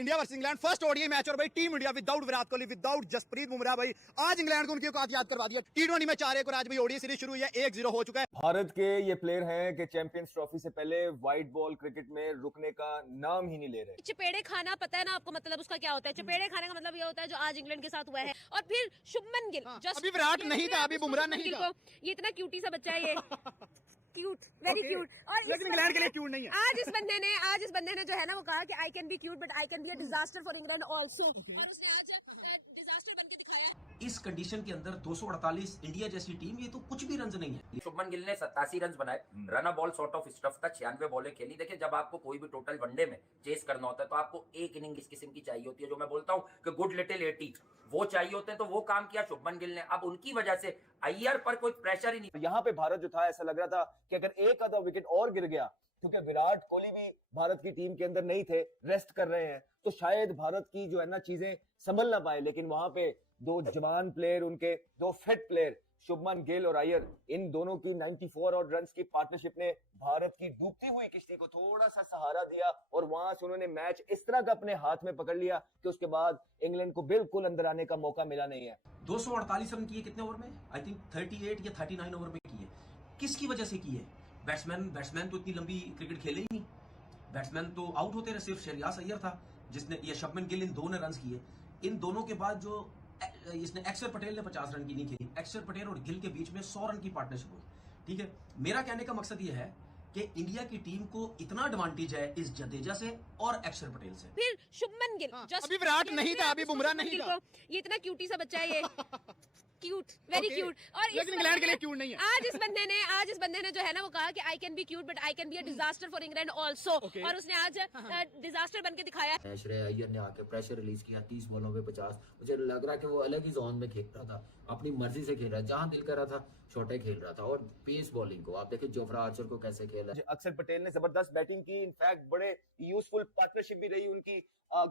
India versus England first ODI match और भाई team India without Virat Kohli without Jasprit Bumrah भाई आज इंग्लैंड को उनकी औकात याद करवा दिया। टी20 में 4-1 और आज भाई ओडीआई सीरीज शुरू हुई है, 1-0 हो चुका है। भारत के ये प्लेयर हैं कि चैंपियंस ट्रॉफी से पहले व्हाइट बॉल क्रिकेट में रुकने का नाम ही नहीं ले रहे। चपेड़े खाना पता है ना आपको, मतलब उसका क्या होता है? चपेड़े खाने का मतलब ये होता है जो आज इंग्लैंड के साथ हुआ है। और फिर शुभमन गिल अभी विराट नहीं था, अभी बुमराह नहीं था। ये इतना क्यूटी सा बच्चा है ये क्यूट, वेरी क्यूट। और लेकिन इंग्लैंड के लिए क्यूट नहीं है। आज इस बंदे ने जो है ना वो कहा कि I can be cute but I can be a disaster for England also. और उसने आज डिजास्टर बनके दिखाया। इस कंडीशन के अंदर 248 इंडिया जैसी टीम, ये तो कुछ भी रन नहीं है। शुभमन गिल ने 87 रन बनाए, run ball sort of stuff था, 96 बॉलें खेली। देखिए जब आपको कोई भी टोटल वनडे में चेस करना होता है तो आपको एक इनिंग इस किस्म की चाहिए होती है, जो मैं बोलता हूं कि गुड लिटिल 80 वो चाहिए होते हैं। तो वो काम किया शुभमन गिल ने। अब उनकी वजह से अय्यर पर कोई प्रेशर ही नहीं। यहाँ पे भारत जो था ऐसा लग रहा था कि अगर एक आधा विकेट और गिर गया, क्योंकि विराट कोहली भी भारत की टीम के अंदर नहीं थे, रेस्ट कर रहे हैं, तो शायद भारत की जो है ना चीजें संभल ना पाए। लेकिन वहां पे दो जवान प्लेयर, उनके दो फिट प्लेयर शुभमन गिल और अय्यर, इन दोनों की 94 और रन की पार्टनरशिप ने भारत की डूबती हुई किश्ती को थोड़ा सा सहारा दिया और वहां से उन्होंने मैच इस तरह का अपने हाथ में पकड़ लिया कि उसके बाद इंग्लैंड को बिल्कुल अंदर आने का मौका मिला नहीं है। 248 रन किए कितने ओवर में? आई थिंक 38 या 39 ओवर में किए। किसकी वजह से किए? बैट्समैन तो इतनी लंबी क्रिकेट खेले ही नहीं। बैट्समैन तो आउट होते रहे, सिर्फ श्रेयस अय्यर था जिसने, या शुभमन गिल, इन दोनों ने रन किए। इन दोनों के बाद जो इसने अक्षर पटेल ने 50 रन की नहीं खेली। अक्षर पटेल और गिल के बीच में 100 रन की पार्टनरशिप हुई। ठीक है, मेरा कहने का मकसद ये है कि इंडिया की टीम को इतना एडवांटेज है इस जडेजा से और अक्षर पटेल से। फिर शुभमन गिल अभी विराट नहीं था, अभी बुमराह नहीं था। ये इतना क्यूटी सा बच्चा है ये क्यूट, वेरी क्यूट। और लेकिन इंग्लैंड के लिए क्यूट नहीं है। आज इस बंदे ने जो है ना वो कहा कि I can be cute but I can be a disaster for England also. और उसने आज डिजास्टर बनके दिखाया। श्रेयस अय्यर ने आके प्रेशर रिलीज किया, 30 बॉलों पे 50। मुझे लग रहा है कि वो अलग ही जोन में खेल रहा था, अपनी मर्जी से खेल रहा है, जहां दिल कर रहा था छोटे खेल रहा था। और पेस बॉलिंग को आप देखिए, जोफ्रा आर्चर को कैसे खेला। अक्षर पटेल ने जबरदस्त बैटिंग की, इनफैक्ट बड़े यूजफुल पार्टनरशिप भी रही उनकी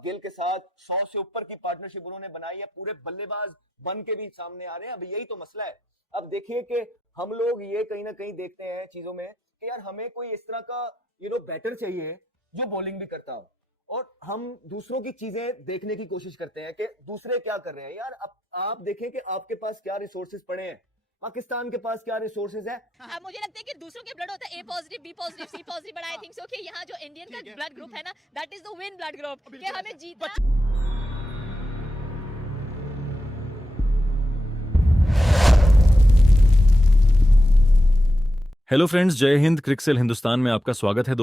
गिल के साथ। 100 से ऊपर की पार्टनरशिप उन्होंने बनाई है, पूरे बल्लेबाज बन के भी सामने आ रहे हैं। अब यही तो मसला है। अब देखिए कि हम लोग ये कहीं ना कहीं देखते हैं चीजों में कि यार हमें कोई इस तरह का बैटर चाहिए जो बॉलिंग भी करता हो, और हम दूसरों की चीजें देखने की कोशिश करते हैं कि दूसरे क्या कर रहे हैं। यार अब आप देखें कि आपके पास क्या रिसोर्सेज पड़े हैं, पाकिस्तान के पास क्या रिसोर्सेज है। मुझे लगता है कि दूसरों के ब्लड होता है A positive, B positive, C positive, but I think so कि यहाँ जो इंडियन का ब्लड ग्रुप है ना, that is the win blood group, कि हमें जीतना। हेलो फ्रेंड्स, जय हिंद। क्रिकसेल हिंदुस्तान में आपका स्वागत है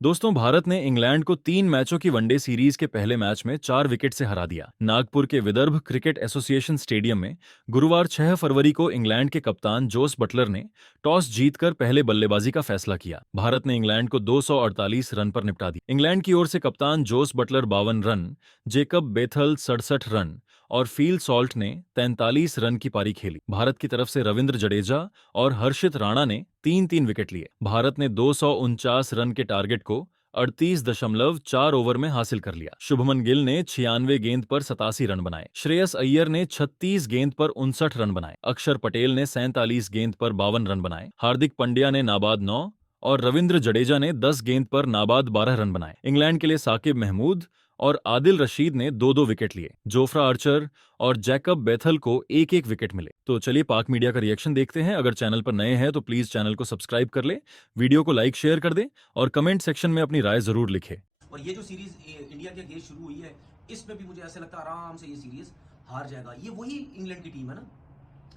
दोस्तों भारत ने इंग्लैंड को 3 मैचों की वनडे सीरीज के पहले मैच में 4 विकेट से हरा दिया। नागपुर के विदर्भ क्रिकेट एसोसिएशन स्टेडियम में गुरुवार 6 फरवरी को इंग्लैंड के कप्तान जोस बटलर ने टॉस जीतकर पहले बल्लेबाजी का फैसला किया। भारत ने इंग्लैंड को 248 रन पर निपटा दिया। इंग्लैंड की ओर से कप्तान जोस बटलर 52 रन, जेकब बेथल 67 रन और फील सॉल्ट ने 43 रन की पारी खेली। भारत की तरफ से रविंद्र जडेजा और हर्षित राणा ने 3-3 विकेट लिए। भारत ने 249 रन के टारगेट को 38.4 ओवर में हासिल कर लिया। शुभमन गिल ने 96 गेंद पर 87 रन बनाए। श्रेयस अय्यर ने 36 गेंद पर 59 रन बनाए। अक्षर पटेल ने 47 गेंद पर 52 रन बनाए। हार्दिक पांड्या ने नाबाद 9 और रविंद्र जडेजा ने 10 गेंद पर नाबाद 12 रन बनाए। इंग्लैंड के लिए साकिब महमूद और आदिल रशीद ने 2-2 विकेट लिए। जोफ्रा आर्चर और जैकब बेथल को 1-1 विकेट मिले। तो चलिए पाक मीडिया का रिएक्शन देखते हैं। अगर चैनल पर नए हैं तो प्लीज चैनल को सब्सक्राइब कर ले, वीडियो को लाइक शेयर कर दें और कमेंट सेक्शन में अपनी राय जरूर लिखें। और ये जो सीरीज इंडिया के अगेंस्ट शुरू हुई है, इसमें भी मुझे ऐसा लगता है आराम से ये सीरीज हार जाएगा। ये वही इंग्लैंड की टीम है ना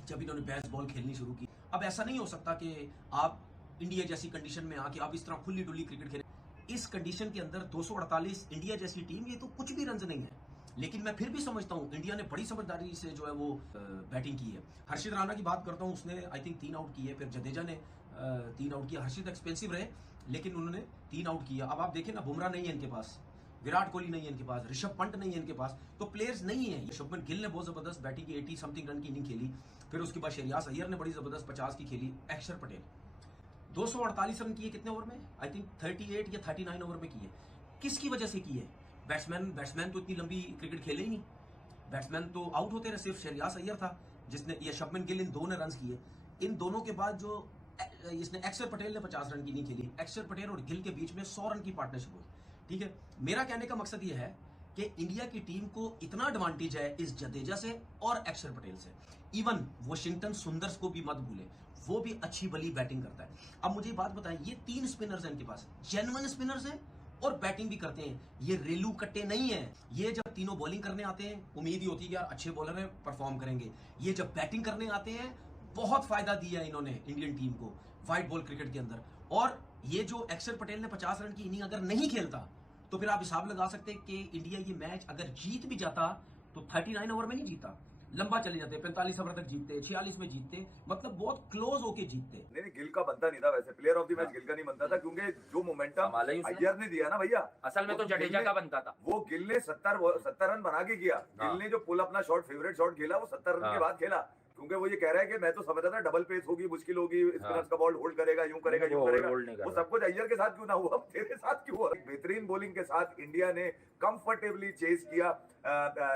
जब इन्होंने बैस बॉल खेलनी शुरू की। अब ऐसा नहीं हो सकता कि आप इंडिया जैसी कंडीशन में आके आप इस तरह खुली डुली क्रिकेट खेलें। इस कंडीशन के अंदर 248 इंडिया जैसी टीम, ये तो कुछ भी रन नहीं है। लेकिन मैं फिर भी समझता हूं इंडिया ने बड़ी समझदारी से जो है वो बैटिंग की है। हर्षित राणा की बात करता हूं, उसने आई थिंक 3 आउट किए। फिर जडेजा ने 3 आउट किया। हर्षित एक्सपेंसिव रहे लेकिन उन्होंने 3 आउट किया। अब आप देखें ना, बुमराह नहीं है इनके पास, विराट कोहली नहीं है इनके पास, ऋषभ पंत नहीं है इनके पास, तो प्लेयर्स नहीं है। शुभमन गिल ने बहुत जबरदस्त बैटिंग की, 80 समथिंग रन की इनिंग खेली। फिर उसके बाद श्रेयस अय्यर ने बड़ी जबरदस्त 50 की खेली। अक्षर पटेल 248 रन किए कितने ओवर में? आई थिंक 38 या 39 ओवर में किए। किसकी वजह से किए? बैट्समैन तो इतनी लंबी क्रिकेट खेले ही नहीं। बैट्समैन तो आउट होते रहे, सिर्फ श्रेयस अय्यर था जिसने, या शुभमन गिल, इन दोनों ने रन किए। इन दोनों के बाद जो इसने अक्षर पटेल ने 50 रन की नहीं खेली। अक्षर पटेल और गिल के बीच में 100 रन की पार्टनरशिप हुई। ठीक है, मेरा कहने का मकसद ये है कि इंडिया की टीम को इतना एडवांटेज है इस जडेजा से और अक्षर पटेल से। इवन वॉशिंगटन सुंदर्स को भी मत भूले, वो भी अच्छी भली बैटिंग करता है। अब मुझे बात बताएं, ये 3 स्पिनर्स हैं इनके पास, जेन्युइन स्पिनर्स हैं और बैटिंग भी करते हैं। ये रेलू कट्टे नहीं है। ये जब तीनों बॉलिंग करने आते हैं, उम्मीद ही होती है कि यार अच्छे बॉलर हैं, परफॉर्म करेंगे। ये जब बैटिंग करने आते हैं, बहुत फायदा दिया इन्होंने इंडियन टीम को व्हाइट बॉल क्रिकेट के अंदर। और ये जो अक्षर पटेल ने 50 रन की इनिंग अगर नहीं खेलता तो फिर आप हिसाब लगा सकते हैं कि इंडिया ये मैच अगर जीत भी जाता तो 39 ओवर में नहीं जीता, लंबा चले जाते, 45 ओवर तक जीतते, 46 में जीतते, मतलब बहुत क्लोज होके जीतते। नहीं गिल का बनता नहीं था वैसे, player of the match Gill का नहीं बनता था, क्योंकि जो मोमेंटम संभाला ही उसने। अय्यर ने दिया ना भैया, असल में तो जडेजा का बनता था। वो गिल ने 70 रन बना के किया। गिल ने जो पुल अपना शॉट, फेवरेट शॉट खेला, वो 70 रन के बाद खेला, क्योंकि वो ये कह रहा है कि मैं तो समझ रहा था डबल पेस होगी, मुश्किल होगी, स्पिनर्स का बॉल होल्ड करेगा, यूं करेगा, यूं करेगा। वो सब कुछ अय्यर के साथ क्यों ना हुआ, तेरे साथ क्यों हुआ? बेहतरीन बॉलिंग के साथ इंडिया ने कंफर्टेबली चेस किया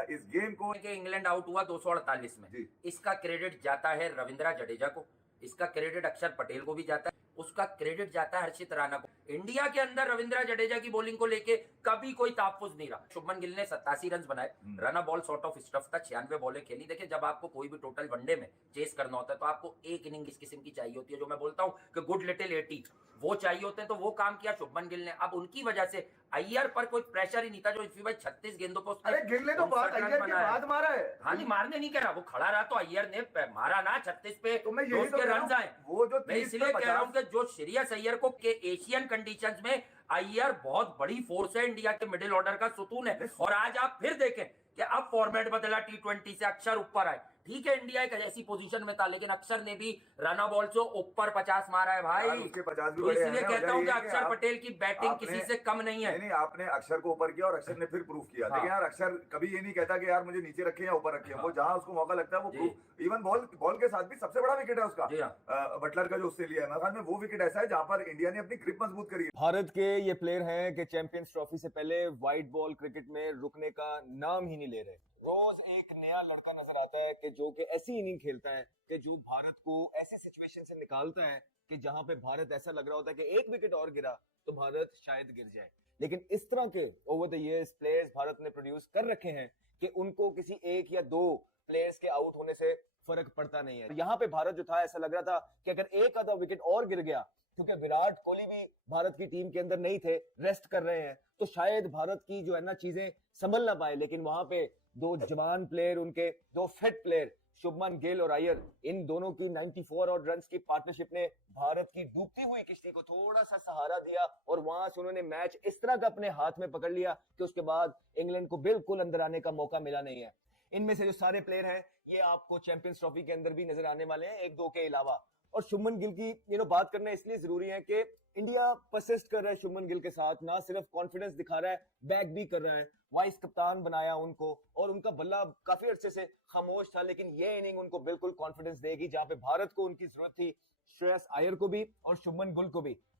इस गेम को। कि इंग्लैंड आउट हुआ 248 में, जी। इसका क्रेडिट जाता है रविंद्रा जडेजा को, इसका क्रेडिट अक्षर पटेल को भी जाता है, उसका क्रेडिट जाता है हर्षित राणा को। इंडिया के अंदर रविंद्रा जडेजा की बॉलिंग को लेके कभी कोई ताफुज नहीं रहा। शुभमन गिल ने 87 रन बनाए, run ball sort of stuff था, 96 बॉलें खेली। देखिए, जब आपको कोई भी टोटल वनडे में चेस करना होता है तो आपको एक इनिंग इस किस्म की चाहिए होती है, जो मैं बोलता हूं कि गुड लिटिल 80 वो चाहिए होते हैं। तो वो काम किया शुभमन गिल ने। अब उनकी वजह से अय्यर पर कोई प्रेशर ही नहीं था, जो इसी भाई 36 गेंदों पर अरे गिल ने तो बात अय्यर के बाद मारा है। हाँ नहीं, मारने नहीं कह रहा, वो खड़ा रहा तो अय्यर ने मारा ना 36 पे, तो मैं तो यही तो उसके कह रहा रन हूं, आए। वो जो मैं 30 इसलिए पे कह रहा हूं 50 कि जो सीरियस अय्यर को के एशियन कंडीशंस में अय्यर बहुत बड़ी फोर्स है, इंडिया के मिडिल ऑर्डर का सुतून है। और आज आप फिर देखें कि अब फॉर्मेट बदला, T20 से अक्षर ऊपर आए। ठीक है, इंडिया एक ऐसी पोजीशन में था, लेकिन अक्षर ने भी रन बॉल से ऊपर 50 मारा है भाई। उसके 50 भी तो बड़े हैं इसलिए ना, कहता हूं कि वजह ये है अक्षर आप- पटेल की बैटिंग आपने- किसी से कम नहीं है। नहीं, आपने अक्षर को ऊपर किया और अक्षर ने फिर प्रूफ किया। हाँ। देखिए यार, अक्षर कभी ये नहीं कहता कि यार मुझे नीचे रखें या ऊपर रखें, वो जहां उसको मौका लगता है वो जी। प्रूफ। इवन बॉल के साथ भी सबसे बड़ा विकेट है उसका, जी हाँ। बटलर का जो उससे लिया है, मेरे ख्याल में वो विकेट ऐसा है जहां पर इंडिया ने अपनी ग्रिप मजबूत करी है। भारत के ये प्लेयर हैं कि चैंपियंस ट्रॉफी से पहले व्हाइट बॉल क्रिकेट में रुकने का नाम ही नहीं ले रहे। रोज एक नया लड़का नजर आता है कि जो कि ऐसी इनिंग खेलता है कि जो भारत को ऐसी सिचुएशन से निकालता है कि जहां पे भारत ऐसा लग रहा होता है कि एक विकेट और गिरा तो भारत शायद गिर जाए। लेकिन इस तरह के over the years players Bharat ने प्रोड्यूस कर रखे हैं कि उनको किसी एक या दो प्लेयर्स के आउट होने से फर्क पड़ता नहीं है। यहाँ पे भारत जो था, ऐसा लग रहा था कि अगर एक आधा विकेट और गिर गया, क्योंकि विराट कोहली भी भारत की टीम के अंदर नहीं थे, रेस्ट कर रहे हैं, तो शायद भारत की जो है ना चीजें संभल ना पाए। लेकिन वहां पे दो जवान प्लेयर, उनके दो फिट प्लेयर शुभमन गिल और अय्यर, इन दोनों की 94 और रन्स की पार्टनरशिप ने भारत की डूबती हुई किश्ती को थोड़ा सा सहारा दिया और वहां से उन्होंने मैच इस तरह का अपने हाथ में पकड़ लिया कि उसके बाद इंग्लैंड को बिल्कुल अंदर आने का मौका मिला नहीं है। इनमें से जो सारे प्लेयर हैं ये आपको चैंपियंस ट्रॉफी के अंदर भी नजर आने वाले हैं, एक दो के अलावा। और शुभमन गिल की बात करना इसलिए जरूरी है कि इंडिया परसिस्ट कर रहा है शुभमन गिल के साथ, ना सिर्फ कॉन्फिडेंस दिखा रहा है, बैक भी कर रहा है। वाइस कप्तान बनाया उनको और उनका बल्ला काफी अरसे से खामोश था, लेकिन ये इनिंग उनको बिल्कुल कॉन्फिडेंस देगी, जहां पे भारत को उनकी जरूरत थी, श्रेयस अय्यर को भी और शुभमन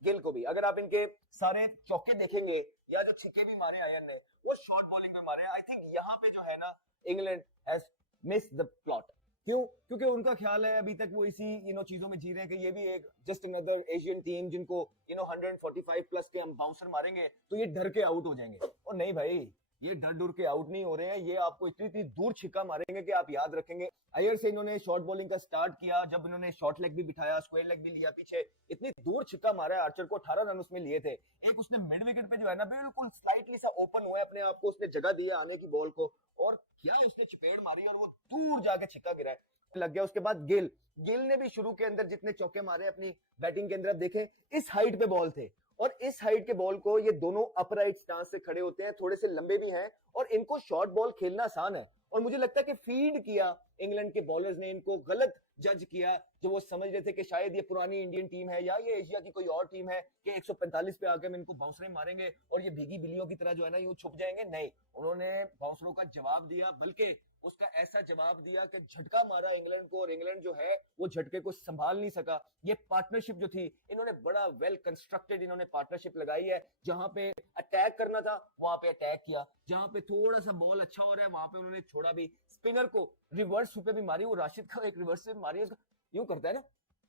गिल को भी। अगर आप इनके सारे चौके देखेंगे या जो छिक्के भी मारे अय्यर ने, वो शॉर्ट बॉलिंग में मारे। आई थिंक यहाँ पे जो है ना, England has missed the plot. क्यों? क्योंकि उनका ख्याल है अभी तक वो इसी चीजों में जी रहे हैं कि ये भी एक जस्ट अनदर एशियन टीम जिनको 145 प्लस के हम बाउंसर मारेंगे तो ये डर के आउट हो जाएंगे। और नहीं भाई, ये डर के आउट नहीं हो रहे हैं, ये आपको इतनी दूर छिक्का मारेंगे कि आप याद रखेंगे। अय्यर से इन्होंने शॉर्ट बॉलिंग का स्टार्ट किया, जब इन्होंने शॉर्ट लेग भी बिठाया, स्क्वायर लेग भी लिया पीछे, इतनी दूर छिक्का मारा है आर्चर को, 18 रन उसमें लिए थे। एक उसने मिड विकेट पे जो है ना बिल्कुल स्लाइटली सा ओपन हुआ है अपने आप को, उसने जगह दी है आने की बॉल को, और क्या उसने चपेट मारी और वो दूर जाके छिक्का गिरा है, लग गया। उसके बाद गिल ने भी शुरू के अंदर जितने चौके मारे अपनी बैटिंग के अंदर, देखें इस हाइट पे बॉल थे, और इस हाइट के बॉल को ये दोनों अपराइट स्टांस से खड़े होते हैं, थोड़े से लंबे भी हैं, और इनको शॉर्ट बॉल खेलना आसान है। और मुझे लगता है कि फीड किया इंग्लैंड के बॉलर्स ने, इनको गलत जज किया, जो वो समझ रहे थे कि शायद ये पुरानी इंडियन टीम है या ये एशिया की कोई और टीम है कि 145 पे आके हम इनको बाउंसरें मारेंगे और ये भीगी बिल्लियों की तरह जो है ना यूं छुप जाएंगे। नहीं, उन्होंने बाउंसरों का जवाब दिया, बल्कि उसका ऐसा जवाब दिया कि झटका मारा इंग्लैंड को, और इंग्लैंड जो है वो झटके को संभाल नहीं सका। ये पार्टनरशिप जो थी, इन्होंने बड़ा वेल कंस्ट्रक्टेड इन्होंने पार्टनरशिप लगाई है। जहां पे अटैक करना था वहां पे अटैक किया, जहां पे थोड़ा सा बॉल अच्छा हो रहा है वहां पे उन्होंने छोड़ा भी। स्पिनर को रिवर्स पे भी मारी, वो राशिद का एक रिवर्स पे मारी, यूं करता है ना,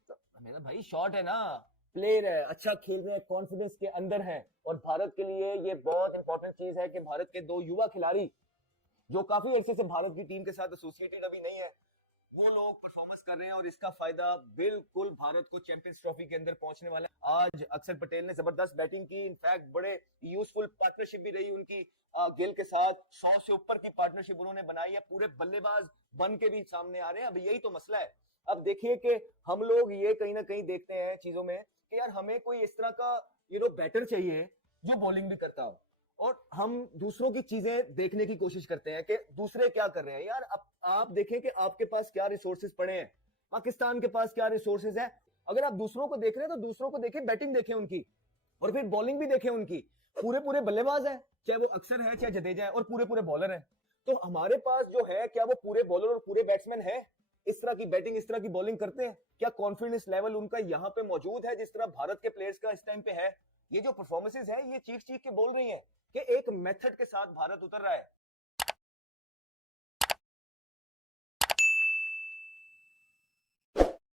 तो मैंने भाई शॉट है ना, प्लेयर है, अच्छा खेल रहे हैं, कॉन्फिडेंस के अंदर है। और भारत के लिए ये बहुत इंपॉर्टेंट चीज है कि भारत के 2 युवा खिलाड़ी जो काफी अरसे से भारत की टीम के साथ एसोसिएटेड अभी नहीं है, वो लोग परफॉर्मेंस कर रहे हैं और इसका फायदा बिल्कुल भारत को चैंपियंस ट्रॉफी के अंदर पहुंचने वाला है। आज अक्षर पटेल ने जबरदस्त बैटिंग की, इनफैक्ट बड़े यूजफुल पार्टनरशिप भी रही उनकी गिल के साथ। 100 से ऊपर की पार्टनरशिप उन्होंने बनाई है, पूरे बल्लेबाज बन के भी सामने आ रहे हैं। अब यही तो मसला है। अब देखिए कि हम लोग ये कहीं ना कहीं देखते हैं चीजों में कि यार हमें कोई इस तरह का बैटर चाहिए जो बॉलिंग भी करता हो, और हम दूसरों की चीजें देखने की कोशिश करते हैं कि दूसरे क्या कर रहे हैं। यार अब आप देखें कि आपके पास क्या रिसोर्सेज पड़े हैं, पाकिस्तान के पास क्या रिसोर्सेज है। अगर आप दूसरों को देख रहे हैं तो दूसरों को देखें, बैटिंग देखें उनकी, और फिर बॉलिंग भी देखें उनकी। पूरे पूरे बल्लेबाज है, चाहे वो अक्सर है चाहे जडेजा है, और पूरे पूरे बॉलर है। तो हमारे पास जो है, क्या वो पूरे बॉलर और पूरे बैट्समैन है इस तरह की बैटिंग, इस तरह की बॉलिंग करते हैं? क्या कॉन्फिडेंस लेवल उनका यहाँ पे मौजूद है जिस तरह भारत के प्लेयर्स का इस टाइम पे है? ये जो परफॉर्मेंसेज है ये चीख चीख के बोल रही हैं कि एक मेथड के साथ भारत उतर रहा है।